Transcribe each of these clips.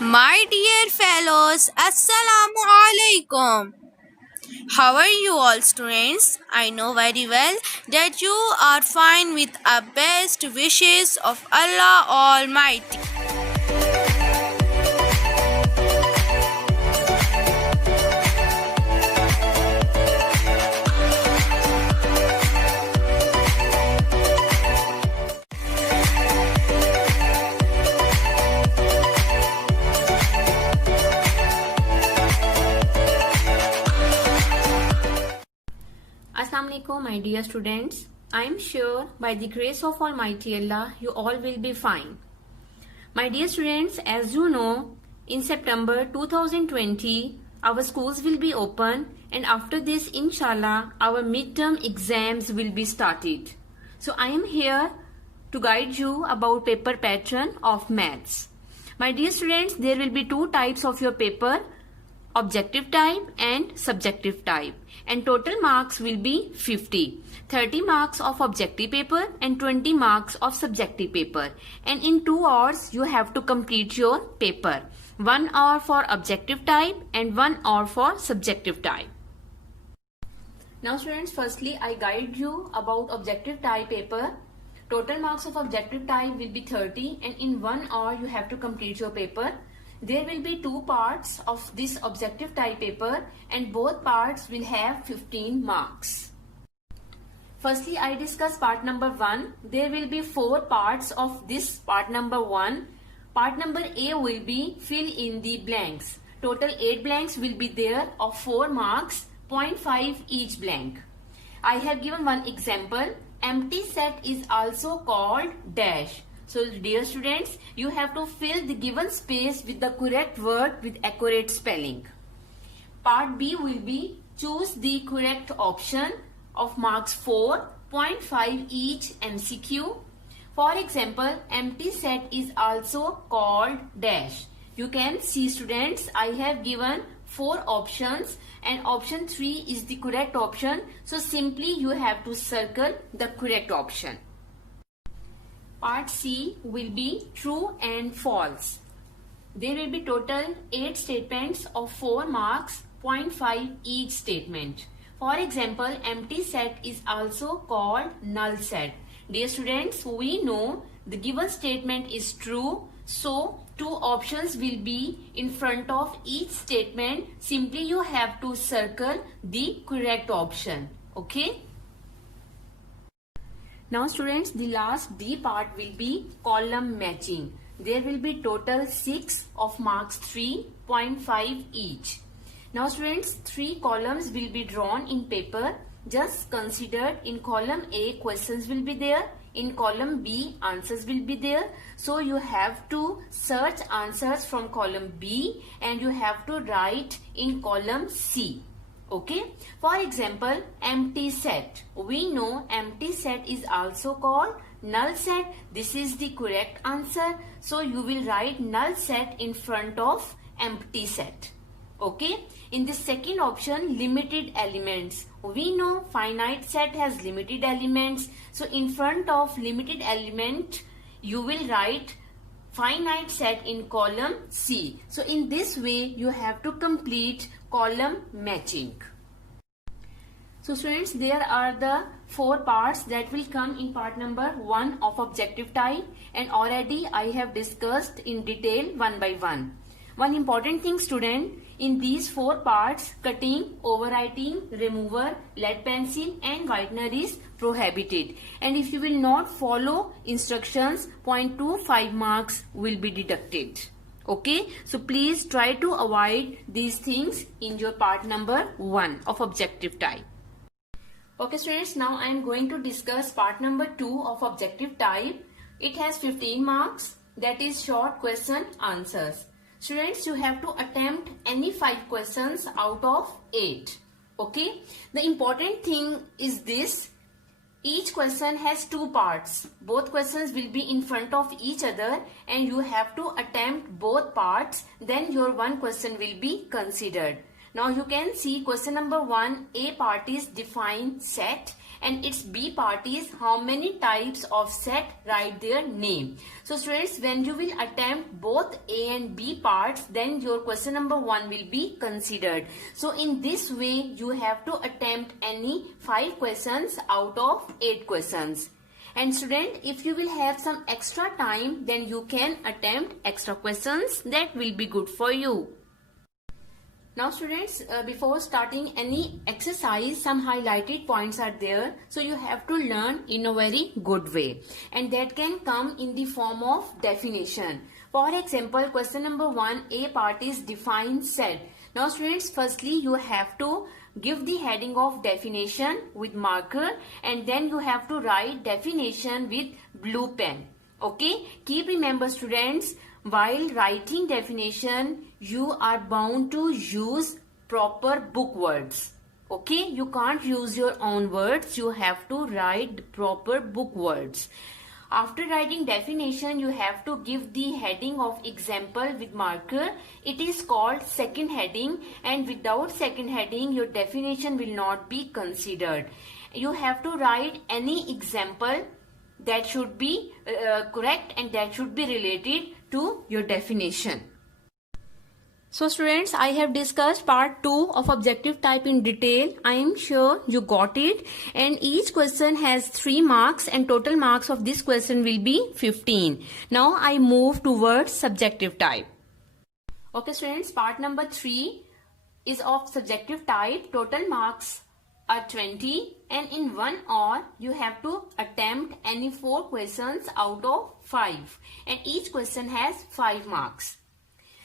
My dear fellows, Assalamu alaikum. How are you all, students? I know very well that you are fine with our best wishes of Allah Almighty. Assalamu alaikum, my dear students. I am sure by the grace of Almighty Allah, you all will be fine. My dear students, as you know, in September 2020, our schools will be open, and after this, inshallah, our midterm exams will be started. So I am here to guide you about paper pattern of maths. My dear students, there will be two types of your paper, objective type and subjective type, and total marks will be 30 marks of objective paper and 20 marks of subjective paper, and in 2 hours you have to complete your paper, 1 hour for objective type and 1 hour for subjective type. Now students, firstly I guide you about objective type paper. Total marks of objective type will be 30, and in 1 hour you have to complete your paper. There will be 2 parts of this objective type paper, and both parts will have 15 marks. Firstly, I discuss part number 1. There will be 4 parts of this part number 1. Part number A will be fill in the blanks. Total 8 blanks will be there of 4 marks, 0.5 each blank. I have given one example. Empty set is also called dash. So dear students, you have to fill the given space with the correct word with accurate spelling. Part B will be choose the correct option of marks 4, 0.5 each MCQ. For example, empty set is also called dash. You can see students, I have given 4 options and option 3 is the correct option. So simply you have to circle the correct option. Part C will be true and false. There will be total 8 statements of 4 marks, 0.5 each statement. For example, empty set is also called null set. Dear students, we know the given statement is true, so 2 options will be in front of each statement. Simply you have to circle the correct option. Okay? Now students, the last D part will be column matching. There will be total 6 of marks 3.5 each. Now students, 3 columns will be drawn in paper. Just consider in column A questions will be there. In column B answers will be there. So you have to search answers from column B and you have to write in column C. Okay, for example, empty set. We know empty set is also called null set. This is the correct answer. So you will write null set in front of empty set. Okay, in the second option, limited elements. We know finite set has limited elements. So in front of limited element, you will write finite set in column C. So in this way, you have to complete column matching. So students, there are the 4 parts that will come in part number 1 of objective type, and already I have discussed in detail one by one. One important thing student, in these 4 parts, cutting, overwriting, remover, lead pencil and whitener is prohibited. And if you will not follow instructions, 0.25 marks will be deducted. Okay, so please try to avoid these things in your part number 1 of objective type. Okay students, now I am going to discuss part number 2 of objective type. It has 15 marks, that is short question answers. Students, you have to attempt any 5 questions out of 8. Okay, the important thing is this. Each question has 2 parts. Both questions will be in front of each other and you have to attempt both parts. Then your one question will be considered. Now you can see question number 1, A part is define set and its B part is how many types of set, write their name. So students, when you will attempt both A and B parts, then your question number 1 will be considered. So in this way you have to attempt any 5 questions out of 8 questions. And student, if you will have some extra time, then you can attempt extra questions. That will be good for you. Now students, before starting any exercise, some highlighted points are there. So you have to learn in a very good way. And that can come in the form of definition. For example, question number 1, A part is define set. Now students, firstly you have to give the heading of definition with marker, and then you have to write definition with blue pen. Okay, keep remember students, while writing definition you are bound to use proper book words. Okay, you can't use your own words, you have to write proper book words. After writing definition, you have to give the heading of example with marker. It is called second heading, and without second heading your definition will not be considered. You have to write any example that should be correct and that should be related to your definition. So students, I have discussed part 2 of objective type in detail. I am sure you got it, and each question has 3 marks and total marks of this question will be 15. Now I move towards subjective type. Okay students, part number 3 is of subjective type. Total marks are 20, and in 1 hour you have to attempt any 4 questions out of 5, and each question has 5 marks.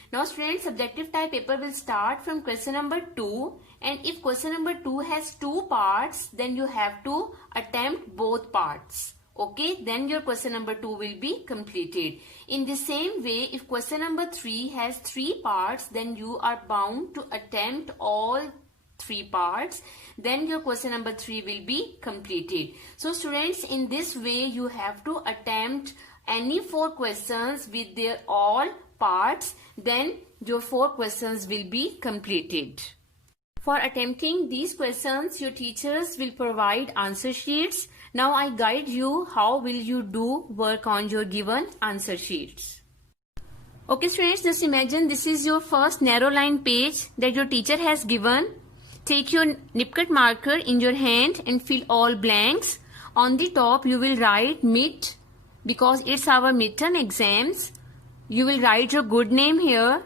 Now students, subjective type paper will start from question number 2, and if question number 2 has 2 parts, then you have to attempt both parts. Okay, then your question number 2 will be completed. In the same way, if question number 3 has 3 parts, then you are bound to attempt all 3 parts. Then your question number 3 will be completed. So students, in this way you have to attempt any 4 questions with their all parts, then your 4 questions will be completed. For attempting these questions, your teachers will provide answer sheets. Now I guide you how will you do work on your given answer sheets. Okay students, just imagine this is your first narrow line page that your teacher has given. Take your nip cut marker in your hand and fill all blanks. On the top you will write mid, because it's our midterm exams. You will write your good name here.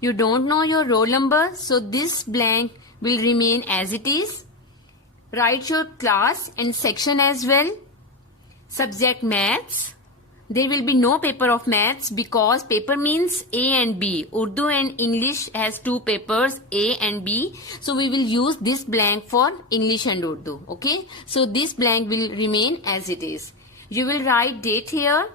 You don't know your roll number, so this blank will remain as it is. Write your class and section as well. Subject maths. There will be no paper of maths because paper means A and B. Urdu and English has 2 papers, A and B. So we will use this blank for English and Urdu. Okay. So this blank will remain as it is. You will write date here,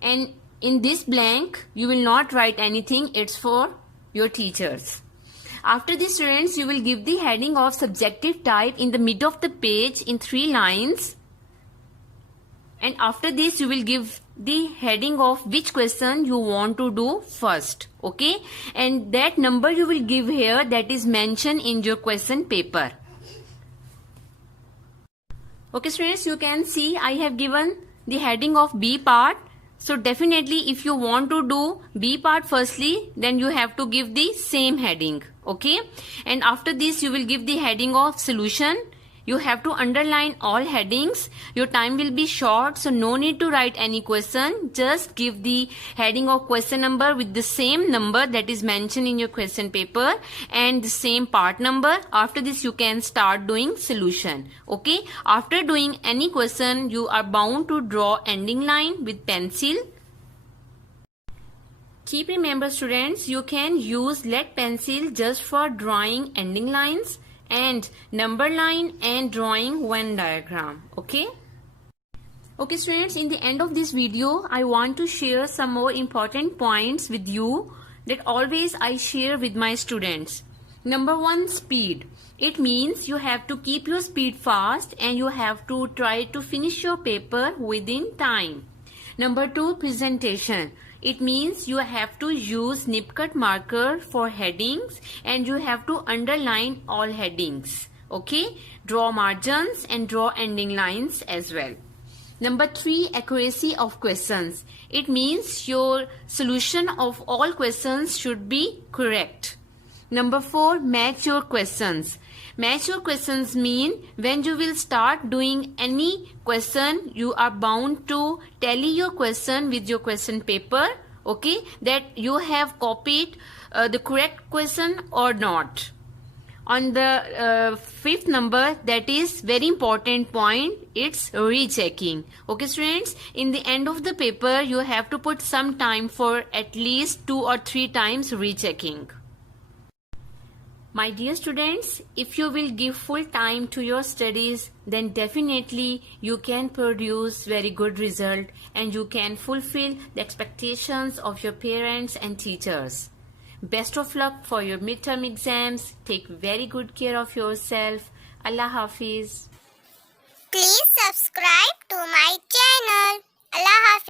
and in this blank you will not write anything. It's for your teachers. After this students, you will give the heading of subjective type in the mid of the page in 3 lines. And after this you will give the heading of which question you want to do first. Okay, and that number you will give here, that is mentioned in your question paper. Okay students, you can see I have given the heading of B part. So definitely if you want to do B part firstly, then you have to give the same heading. Okay, and after this you will give the heading of solution. You have to underline all headings. Your time will be short, so no need to write any question. Just give the heading of question number with the same number that is mentioned in your question paper and the same part number. After this you can start doing solution. Okay, after doing any question you are bound to draw ending line with pencil. Keep remember students, you can use lead pencil just for drawing ending lines and number line and drawing Venn diagram. Okay. Okay students, in the end of this video I want to share some more important points with you that always I share with my students. Number 1, speed. It means you have to keep your speed fast and you have to try to finish your paper within time. Number 2, presentation. It means you have to use nip cut marker for headings and you have to underline all headings. Okay, draw margins and draw ending lines as well. Number 3, accuracy of questions. It means your solution of all questions should be correct. Number 4, match your questions. Match your questions mean when you will start doing any question, you are bound to tally your question with your question paper, okay, that you have copied the correct question or not. On the 5th number, that is very important point, it's rechecking. Okay students, in the end of the paper you have to put some time for at least 2 or 3 times rechecking. My dear students, if you will give full time to your studies, then definitely you can produce very good result and you can fulfill the expectations of your parents and teachers. Best of luck for your midterm exams. Take very good care of yourself. Allah Hafiz. Please subscribe to my channel. Allah Hafiz.